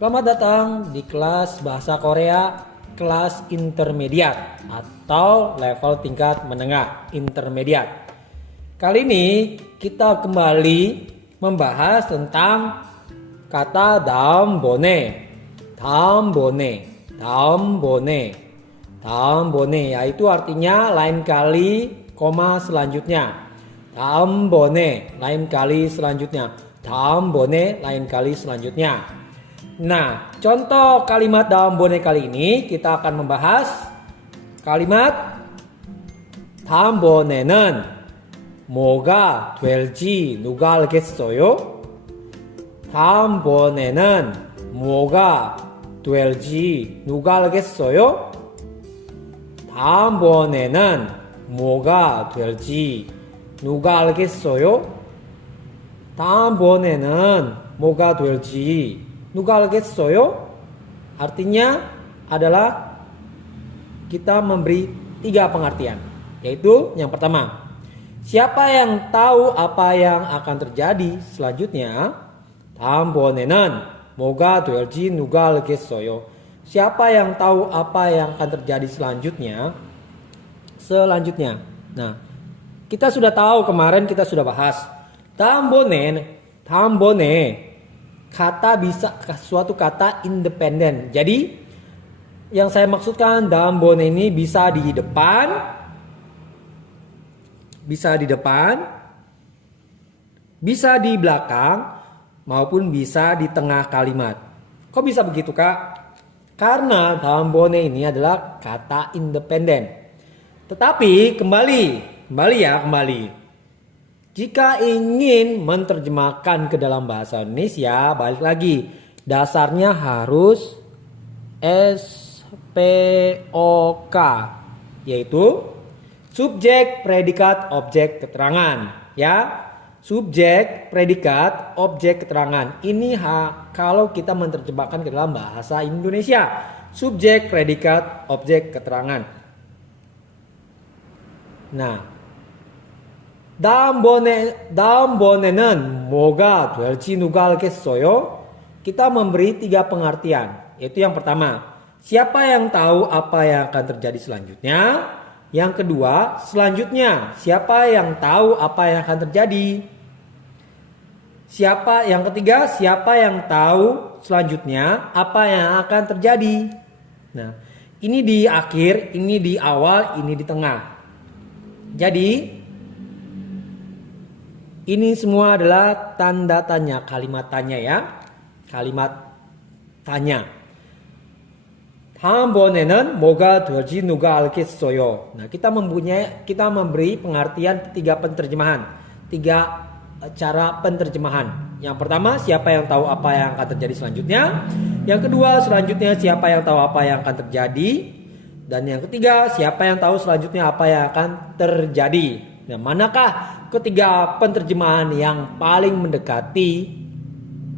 Selamat datang di kelas Bahasa Korea kelas intermediate atau level tingkat menengah intermediate. Kali ini kita kembali membahas tentang kata daum bone. Daum bone, daum bone, daum bone, yaitu artinya lain kali, koma selanjutnya. Daum bone, lain kali selanjutnya. Daum bone, lain kali selanjutnya. Nah, contoh kalimat daum bone kali ini kita akan membahas kalimat 다음 번에는 뭐가 될지 누가 알겠어요? 다음 번에는 뭐가 될지 누가 알겠어요? 다음 번에는 뭐가 될지 누가 알겠어요? 다음 번에는 뭐가 될지 누가 알겠어요? Artinya adalah kita memberi 3 pengertian. Yaitu yang pertama, siapa yang tahu apa yang akan terjadi selanjutnya? 다음 번에는 뭐가 될지 누가 알겠어요? Siapa yang tahu apa yang akan terjadi selanjutnya? Selanjutnya. Nah, kita sudah tahu kemarin kita sudah bahas. 다음 번에 kata bisa suatu kata independen. Jadi yang saya maksudkan dalam bone ini bisa di depan, bisa di belakang, maupun bisa di tengah kalimat. Kok bisa begitu, Kak? Karena dalam bone ini adalah kata independen. Tetapi kembali. Jika ingin menerjemahkan ke dalam bahasa Indonesia, balik lagi, dasarnya harus SPOK, yaitu subjek, predikat, objek, keterangan. Ya, subjek, predikat, objek, keterangan. Ini kalau kita menerjemahkan ke dalam bahasa Indonesia, subjek, predikat, objek, keterangan. Nah, 다음 번에는 뭐가 될지 누가 알겠어요? Kita memberi 3 pengertian. Yaitu yang pertama, siapa yang tahu apa yang akan terjadi selanjutnya? Yang kedua, selanjutnya, siapa yang tahu apa yang akan terjadi? Yang ketiga, siapa yang tahu selanjutnya apa yang akan terjadi? Nah, ini di akhir, ini di awal, ini di tengah. Jadi ini semua adalah tanda tanya, kalimat tanya ya. Kalimat tanya. 다음 번에는 뭐가 될지 누가 알겠어요? Nah, kita memberi pengertian 3 penterjemahan. 3 cara penterjemahan. Yang pertama, siapa yang tahu apa yang akan terjadi selanjutnya? Yang kedua, selanjutnya siapa yang tahu apa yang akan terjadi? Dan yang ketiga, siapa yang tahu selanjutnya apa yang akan terjadi? Nah, manakah ketiga penterjemahan yang paling mendekati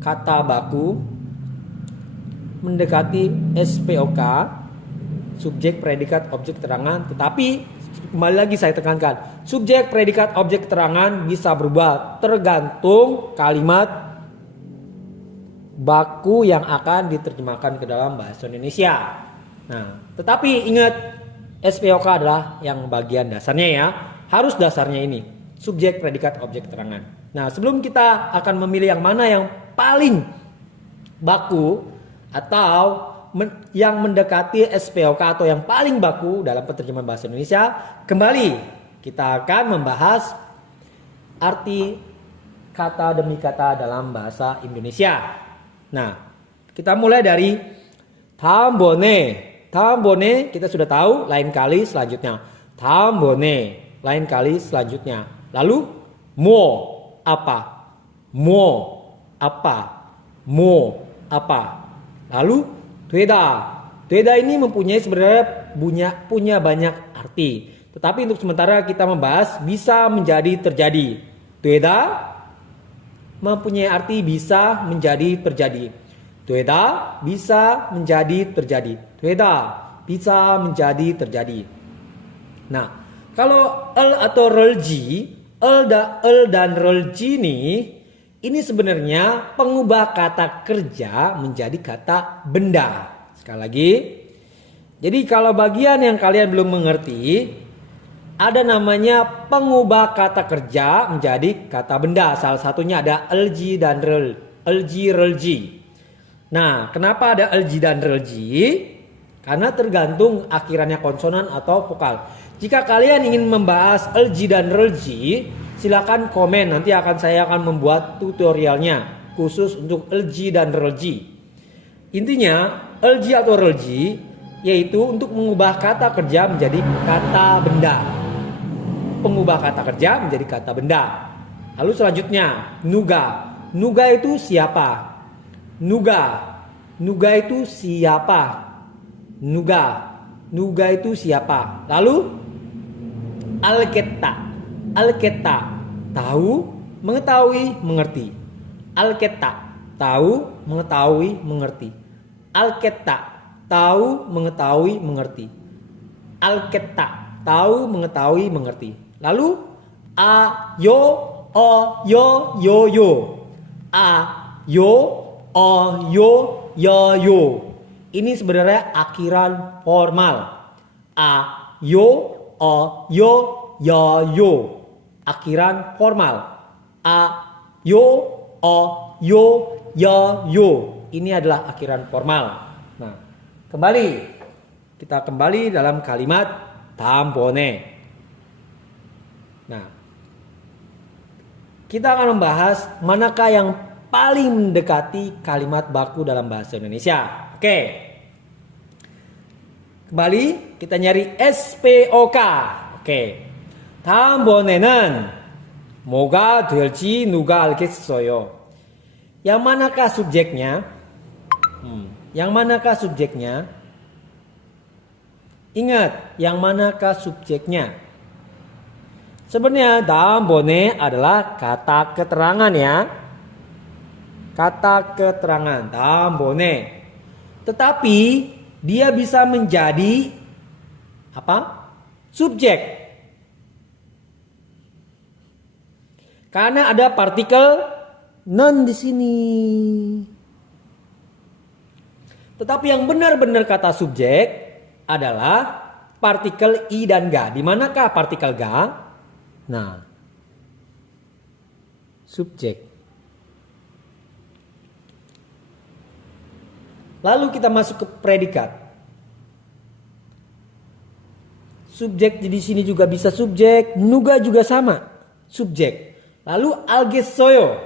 kata baku, mendekati SPOK, subjek, predikat, objek, keterangan? Tetapi kembali lagi saya tekankan, subjek, predikat, objek, keterangan bisa berubah tergantung kalimat baku yang akan diterjemahkan ke dalam bahasa Indonesia. Nah, tetapi ingat, SPOK adalah yang bagian dasarnya ya. Harus dasarnya ini, subjek, predikat, objek, keterangan. Nah, sebelum kita akan memilih yang mana yang paling baku atau yang mendekati SPOK atau yang paling baku dalam penerjemahan bahasa Indonesia, kembali kita akan membahas arti kata demi kata dalam bahasa Indonesia. Nah, kita mulai dari 다음 번에. 다음 번에 kita sudah tahu, lain kali selanjutnya. 다음 번에, lain kali selanjutnya. Lalu mo apa? Mo apa? Mo apa? Lalu Tweda ini mempunyai sebenarnya punya banyak arti. Tetapi untuk sementara kita membahas bisa menjadi terjadi. Tweda mempunyai arti bisa menjadi terjadi. Tweda bisa menjadi terjadi. Tweda bisa menjadi terjadi. Nah, kalau el atau relji, el dan relji ini Ini sebenarnya pengubah kata kerja menjadi kata benda. Sekali lagi. Jadi kalau bagian yang kalian belum mengerti, ada namanya pengubah kata kerja menjadi kata benda. Salah satunya ada elji dan rel. Elji, relji. Nah, kenapa ada elji dan relji? Karena tergantung akhirannya konsonan atau vokal. Jika kalian ingin membahas elji dan relji, silakan komen, nanti saya akan membuat tutorialnya khusus untuk elji dan relji. Intinya elji atau relji yaitu untuk mengubah kata kerja menjadi kata benda. Pengubah kata kerja menjadi kata benda. Lalu selanjutnya nuga. Nuga itu siapa? Nuga. Nuga itu siapa? Nuga. Nuga itu siapa? Lalu alketa. Alketa, tahu, mengetahui, mengerti. Alketa, tahu, mengetahui, mengerti. Alketa, tahu, mengetahui, mengerti. Alketa, tahu, mengetahui, mengerti. Lalu a, yo, o, yo, yo, yo. A, yo, o, yo, yo, yo. Ini sebenarnya akhiran formal. A, yo, o, yo, yo, yo. Akhiran formal. A, yo, o, yo, yo, yo. Ini adalah akhiran formal. Nah, kita kembali dalam kalimat tambone. Nah, kita akan membahas manakah yang paling mendekati kalimat baku dalam bahasa Indonesia. Oke. Kembali kita nyari SPOK. Oke. 다음번에는 뭐가 될지 누가 알겠어요? Yang manakah subjeknya? Yang manakah subjeknya? Ingat, yang manakah subjeknya? Sebenarnya 다음번에 adalah kata keterangan ya. Kata keterangan 다음번에. Tetapi dia bisa menjadi apa? Subjek. Karena ada partikel non di sini. Tetapi yang benar-benar kata subjek adalah partikel i dan ga. Di manakah partikel ga? Nah, subjek. Lalu kita masuk ke predikat. Subjek di sini juga bisa subjek, nuga juga sama, subjek. Lalu algesoyo.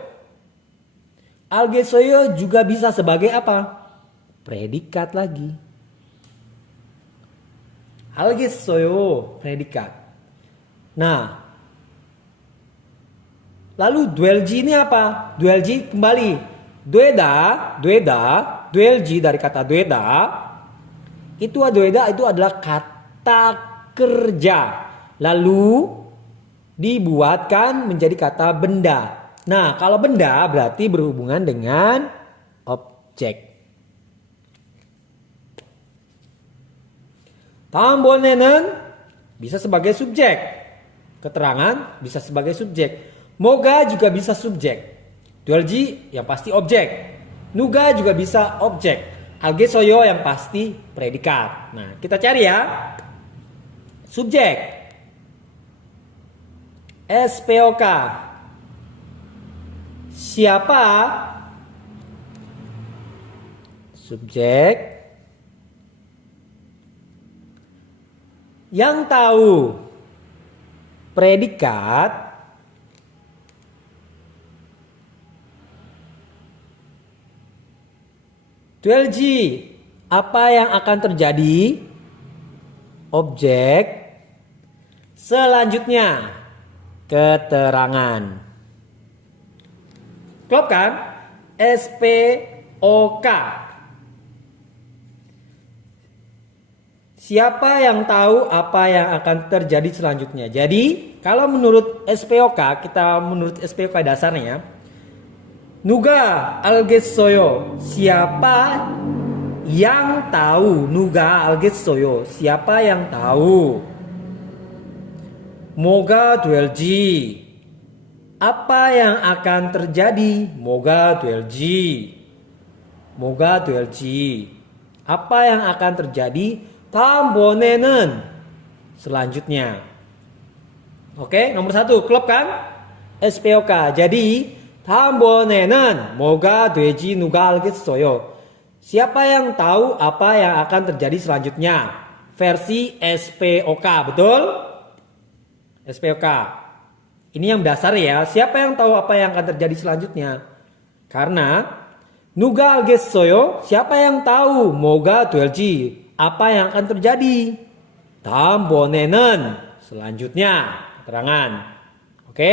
Algesoyo juga bisa sebagai apa? Predikat lagi. Algesoyo, predikat. Nah, lalu duelji ini apa? Duelji kembali. Dueda, duelji dari kata dueda. Dueda itu adalah kata kerja. Lalu dibuatkan menjadi kata benda. Nah, kalau benda berarti berhubungan dengan objek. 다음번에는 bisa sebagai subjek. Keterangan bisa sebagai subjek. Moga juga bisa subjek. Duelji yang pasti objek. Nuga juga bisa objek. Algesoyo yang pasti predikat. Nah, kita cari ya. Subjek. SPOK. Siapa? Subjek. Yang tahu. Predikat. Duelji. Apa yang akan terjadi? Objek. Selanjutnya keterangan. Klop kan? SPOK. Siapa yang tahu apa yang akan terjadi selanjutnya? Jadi, kalau menurut SPOK, menurut SPOK dasarnya, nuga algessoyo. Siapa yang tahu? Nuga algessoyo. Siapa yang tahu? 뭐가 될지 Apa yang akan terjadi? Moga tuelji. Moga tuelji. Apa yang akan terjadi? 다음번에는. Selanjutnya. Oke, nomor 1, klop kan? SPOK. Jadi, 다음번에는 뭐가 되지 누가 알겠어요? Siapa yang tahu apa yang akan terjadi selanjutnya? Versi SPOK, betul? SPOK. Ini yang dasar ya. Siapa yang tahu apa yang akan terjadi selanjutnya? Karena 누가 알겠어요? Siapa yang tahu? 뭐가 될지. Apa yang akan terjadi? 다음번에는. Selanjutnya. Keterangan. Oke?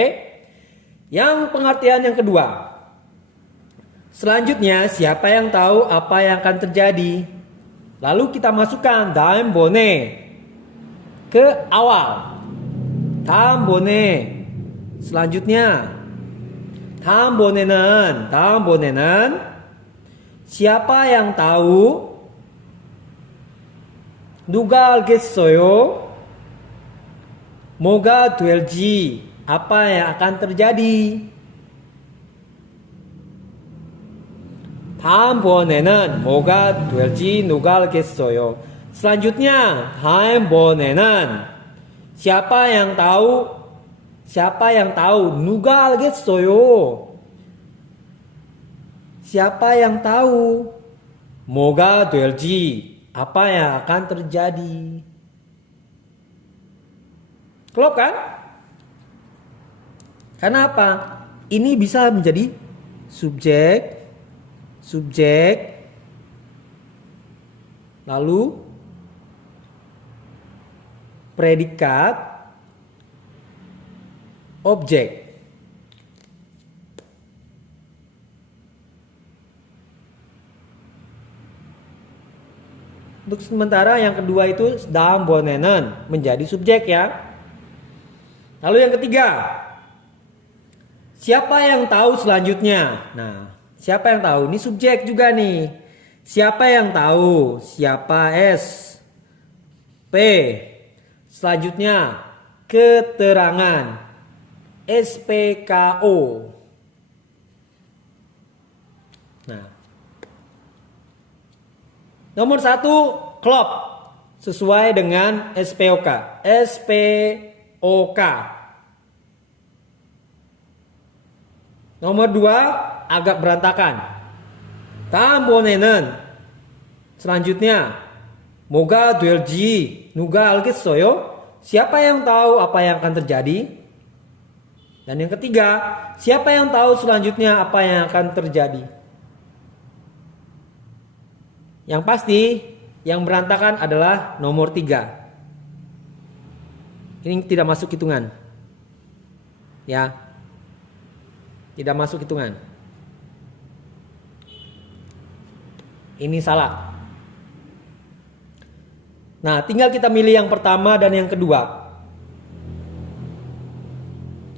Yang pengertian yang kedua. Selanjutnya, siapa yang tahu apa yang akan terjadi? Lalu kita masukkan 다음번에 ke awal. 다음번에. Selanjutnya, 다음번에는 siapa yang tahu? 누가 알겠어요? 뭐가 될지, apa yang akan terjadi? 다음번에는 뭐가 될지 누가 알겠어요? Selanjutnya, 다음번에는 siapa yang tahu? Siapa yang tahu? 누가 알겠어요? Siapa yang tahu? 뭐가 될지, apa yang akan terjadi? Klop kan? Karena apa? Ini bisa menjadi subjek, lalu predikat, objek. Untuk sementara yang kedua itu 다음번에는 menjadi subjek ya. Lalu yang ketiga, siapa yang tahu selanjutnya? Nah, siapa yang tahu? Ini subjek juga nih. Siapa yang tahu? Siapa S? P. Selanjutnya, keterangan. SPKO. Nah, nomor 1, klop. Sesuai dengan SPOK. SPOK. Nomor 2, agak berantakan. 다음번에는. Selanjutnya, 뭐가 될지 누가 알겠어요? Siapa yang tahu apa yang akan terjadi? Dan yang ketiga, siapa yang tahu selanjutnya apa yang akan terjadi? Yang pasti, yang berantakan adalah nomor 3. Ini tidak masuk hitungan. Ya. Tidak masuk hitungan. Ini salah. Nah, tinggal kita milih yang pertama dan yang kedua.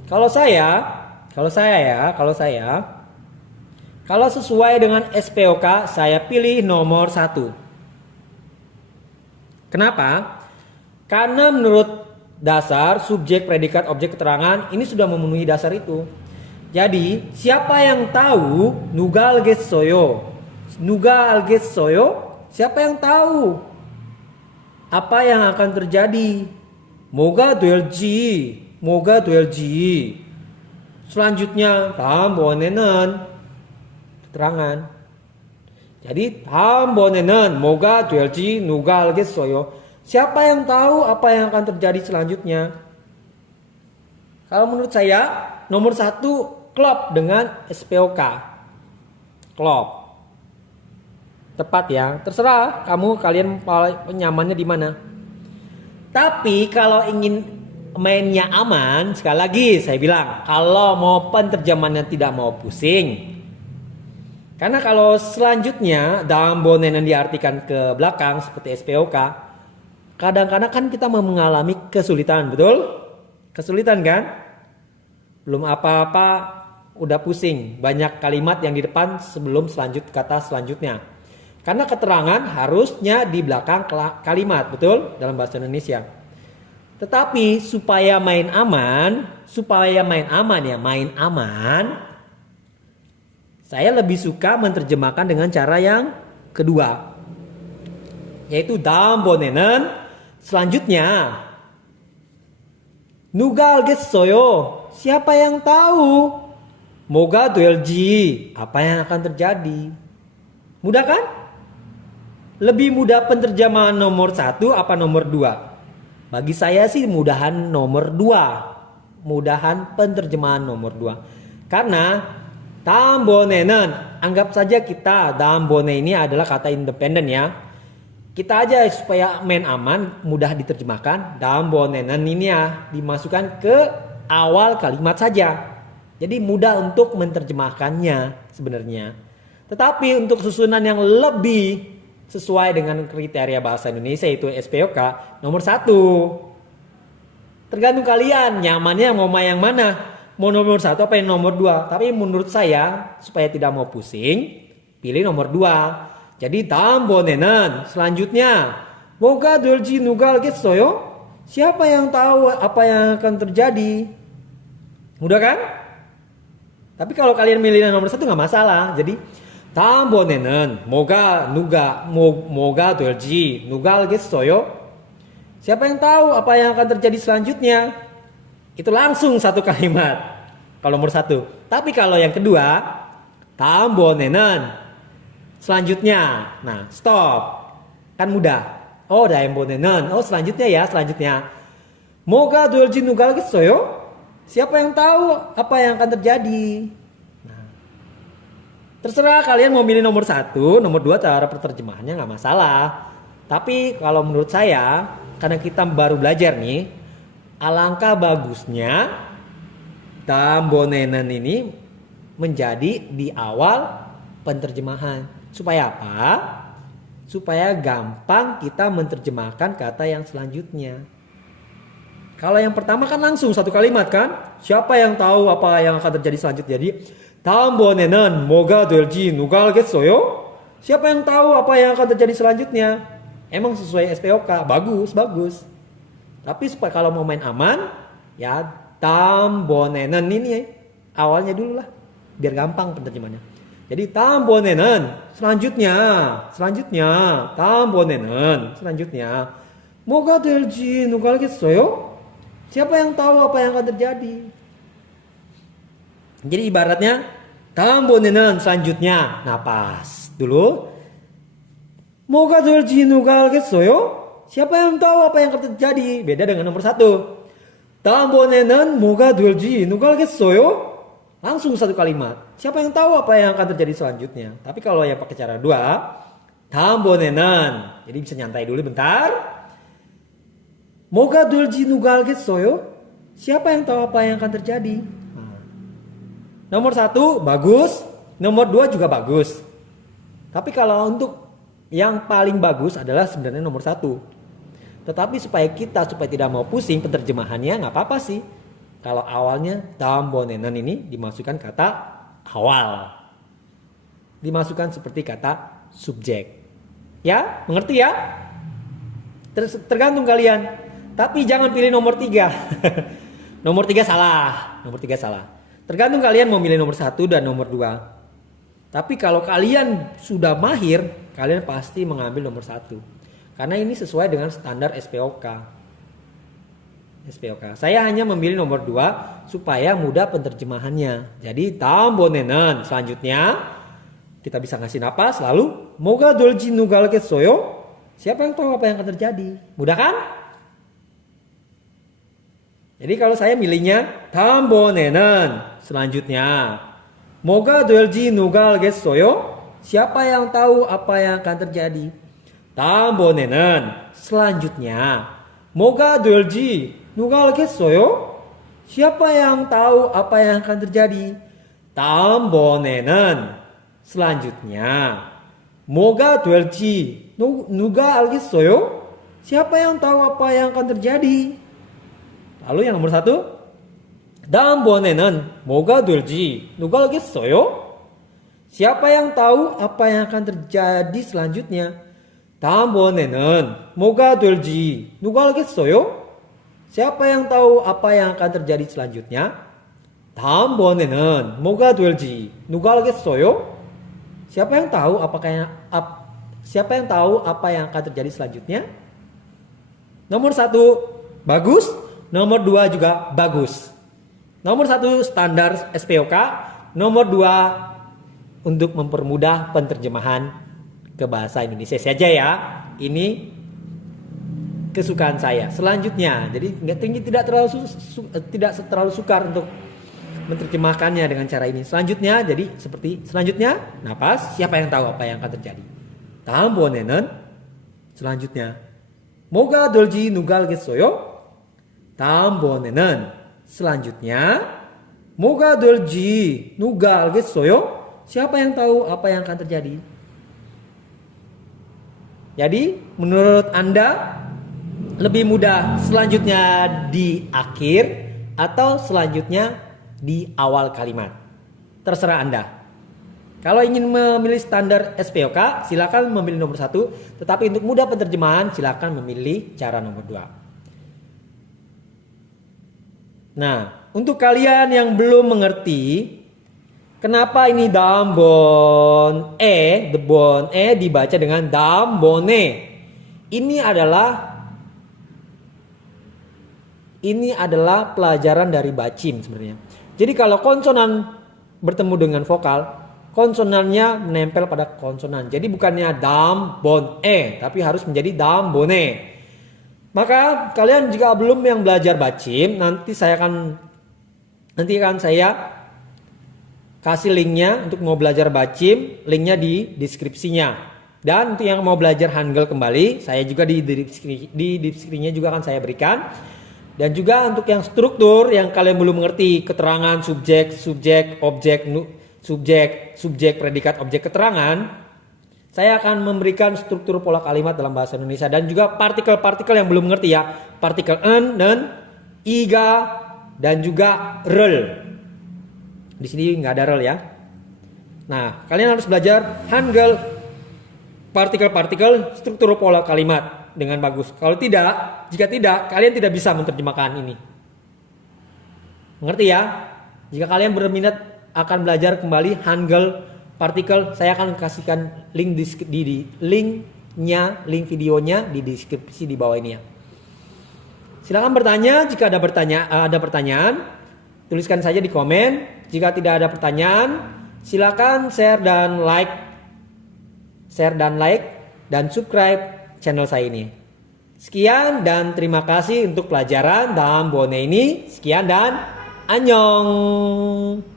Kalau sesuai dengan SPOK, saya pilih nomor 1. Kenapa? Karena menurut dasar subjek, predikat, objek, keterangan ini sudah memenuhi dasar itu. Jadi, siapa yang tahu? 누가 알겠어요? 누가 알겠어요? Siapa yang tahu apa yang akan terjadi? 뭐가 될지. 뭐가 될지. Selanjutnya, 다음번에는 keterangan. Jadi, 다음번에는 뭐가 될지 누가 알겠어요? Siapa yang tahu apa yang akan terjadi selanjutnya? Kalau menurut saya, nomor 1 klop dengan SPOK. Klop. Tepat ya. Terserah kalian nyamannya di mana. Tapi kalau ingin mainnya aman, sekali lagi saya bilang, kalau mau penerjemahannya tidak mau pusing. Karena kalau selanjutnya 다음번에는 diartikan ke belakang seperti SPOK, kadang-kadang kan kita mengalami kesulitan, betul? Kesulitan kan? Belum apa-apa udah pusing, banyak kalimat yang di depan sebelum kata selanjutnya. Karena keterangan harusnya di belakang kalimat, betul? Dalam bahasa Indonesia. Tetapi supaya main aman, supaya main aman ya, main aman, saya lebih suka menerjemahkan dengan cara yang kedua, yaitu 다음번에는 selanjutnya 누가 알겠어요? Siapa yang tahu? 뭐가 될지, apa yang akan terjadi? Mudah kan? Lebih mudah penerjemahan nomor 1 apa nomor 2? Bagi saya sih mudahan nomor 2. Mudahan penerjemahan nomor 2. Karena 다음번에는, anggap saja kita 다음번에 ini adalah kata independen ya. Kita aja supaya main aman, mudah diterjemahkan. 다음번에는 ini ya dimasukkan ke awal kalimat saja. Jadi mudah untuk menerjemahkannya sebenarnya. Tetapi untuk susunan yang lebih sesuai dengan kriteria bahasa Indonesia itu SPOK nomor 1. Tergantung kalian nyamannya mau yang mana. Mau nomor 1 apa yang nomor 2. Tapi menurut saya supaya tidak mau pusing, pilih nomor 2. Jadi 다음번에는 selanjutnya 뭐가 될지 누가 알겠어요? Siapa yang tahu apa yang akan terjadi? Mudah kan? Tapi kalau kalian milih nomor 1 nggak masalah. Jadi 다음번에는 뭐가 될지 누가 알겠어요? Siapa yang tahu apa yang akan terjadi selanjutnya? Itu langsung satu kalimat. Kalau nomor 1. Tapi kalau yang kedua, 다음번에는 selanjutnya. Nah, stop. Kan mudah. Oh, 다음번에는. Oh, selanjutnya ya, selanjutnya. 뭐가 될지 누가 알겠어요? Siapa yang tahu apa yang akan terjadi? Nah, terserah kalian mau milih nomor 1, nomor 2 cara penerjemahannya nggak masalah. Tapi kalau menurut saya, karena kita baru belajar nih, alangkah bagusnya 다음번에는 ini menjadi di awal penerjemahan. Supaya apa? Supaya gampang kita menerjemahkan kata yang selanjutnya. Kalau yang pertama kan langsung satu kalimat kan? Siapa yang tahu apa yang akan terjadi selanjutnya? Jadi 다음번에는 뭐가 될지 누가 알겠어요? Siapa yang tahu apa yang akan terjadi selanjutnya? Emang sesuai SPOK, bagus. Tapi supaya kalau mau main aman, ya 다음번에는 ini awalnya dulu lah, biar gampang penerjemahannya. Jadi 다음번에는 selanjutnya, 다음번에는 selanjutnya 뭐가 될지 누가 알겠어요? Siapa yang tahu apa yang akan terjadi? Jadi ibaratnya 다음번에는 selanjutnya. Nah, pas dulu. 뭐가 될지 누가 알겠어요? Siapa yang tahu apa yang akan terjadi? Beda dengan nomor 1. 다음번에는 뭐가 될지 누가 알겠어요? Langsung satu kalimat. Siapa yang tahu apa yang akan terjadi selanjutnya? Tapi kalau yang pakai cara 2, 다음번에는. Jadi bisa nyantai dulu bentar. 뭐가 될지 누가 알겠어요? Siapa yang tahu apa yang akan terjadi? Nah, nomor 1 bagus, nomor 2 juga bagus. Tapi kalau untuk yang paling bagus adalah sebenarnya nomor 1. Tetapi supaya tidak mau pusing penerjemahannya nggak apa-apa sih. Kalau awalnya 다음번에는 ini dimasukkan kata awal. Dimasukkan seperti kata subjek. Ya, mengerti ya? Tergantung kalian. Tapi jangan pilih nomor 3. Nomor 3 salah. Tergantung kalian mau milih nomor 1 dan nomor 2. Tapi kalau kalian sudah mahir, kalian pasti mengambil nomor 1. Karena ini sesuai dengan standar SPOK. Saya hanya memilih nomor 2 supaya mudah penerjemahannya. Jadi 다음번에는 selanjutnya kita bisa ngasih napas lalu 뭐가 될지 누가 알겠어요? Siapa yang tahu apa yang akan terjadi? Mudah kan? Jadi kalau saya milihnya 다음번에는 selanjutnya 뭐가 될지 누가 알겠어요? Siapa yang tahu apa yang akan terjadi? 다음번에는 selanjutnya 뭐가 될지 누가 알겠어요? Siapa yang tahu apa yang akan terjadi? 다음번에는 selanjutnya 뭐가 될지 누가 알겠어요? Siapa yang tahu apa yang akan terjadi? Lalu yang nomor 1, 다음번에는 뭐가 될지 누가 알겠어요? Siapa yang tahu apa yang akan terjadi selanjutnya? 다음번에는 뭐가 될지 누가 알겠어요? Siapa yang tahu apa yang akan terjadi selanjutnya? 다음번에는 뭐가 될지 누가 알겠어요? Siapa yang tahu siapa yang tahu apa yang akan terjadi selanjutnya? Nomor 1 bagus, nomor 2 juga bagus. Nomor 1 standar SPOK, nomor 2 untuk mempermudah penerjemahan ke bahasa Indonesia saja ya. Ini kesukaan saya. Selanjutnya, jadi tidak terlalu sukar untuk menerjemahkannya dengan cara ini. Selanjutnya, jadi seperti selanjutnya, napas. Siapa yang tahu apa yang akan terjadi? 다음번에는 selanjutnya, 뭐가 될지 누가 알겠어요? 다음번에는 selanjutnya, 뭐가 될지 누가 알겠어요? Siapa yang tahu apa yang akan terjadi? Jadi, menurut Anda lebih mudah selanjutnya di akhir atau selanjutnya di awal kalimat? Terserah Anda. Kalau ingin memilih standar SPOK, silakan memilih nomor 1. Tetapi untuk mudah penerjemahan, silakan memilih cara nomor 2. Nah, untuk kalian yang belum mengerti kenapa ini 다음번 the bon dibaca dengan 다음번에. Ini adalah pelajaran dari bacim sebenarnya. Jadi kalau konsonan bertemu dengan vokal, konsonannya menempel pada konsonan. Jadi bukannya 다음번 tapi harus menjadi 다음번에. Maka kalian jika belum yang belajar bacim, nanti akan saya kasih linknya untuk mau belajar bacim, linknya di deskripsinya. Dan untuk yang mau belajar Hangul kembali, saya juga di deskripsinya juga akan saya berikan. Dan juga untuk yang struktur yang kalian belum mengerti, keterangan subjek, objek, subjek, predikat, objek, keterangan, saya akan memberikan struktur pola kalimat dalam bahasa Indonesia dan juga partikel-partikel yang belum mengerti ya, partikel en dan iga dan juga rel. Di sini nggak ada rel ya. Nah, kalian harus belajar Hangul partikel-partikel struktur pola kalimat dengan bagus. Jika tidak, kalian tidak bisa menerjemahkan ini. Mengerti ya? Jika kalian berminat akan belajar kembali Hangul partikel, saya akan kasihkan link link videonya di deskripsi di bawah ini ya. Silakan bertanya jika ada pertanyaan, tuliskan saja di komen. Jika tidak ada pertanyaan, silakan share dan like dan subscribe channel saya ini. Sekian dan terima kasih untuk pelajaran dalam bone ini. Sekian dan annyeong.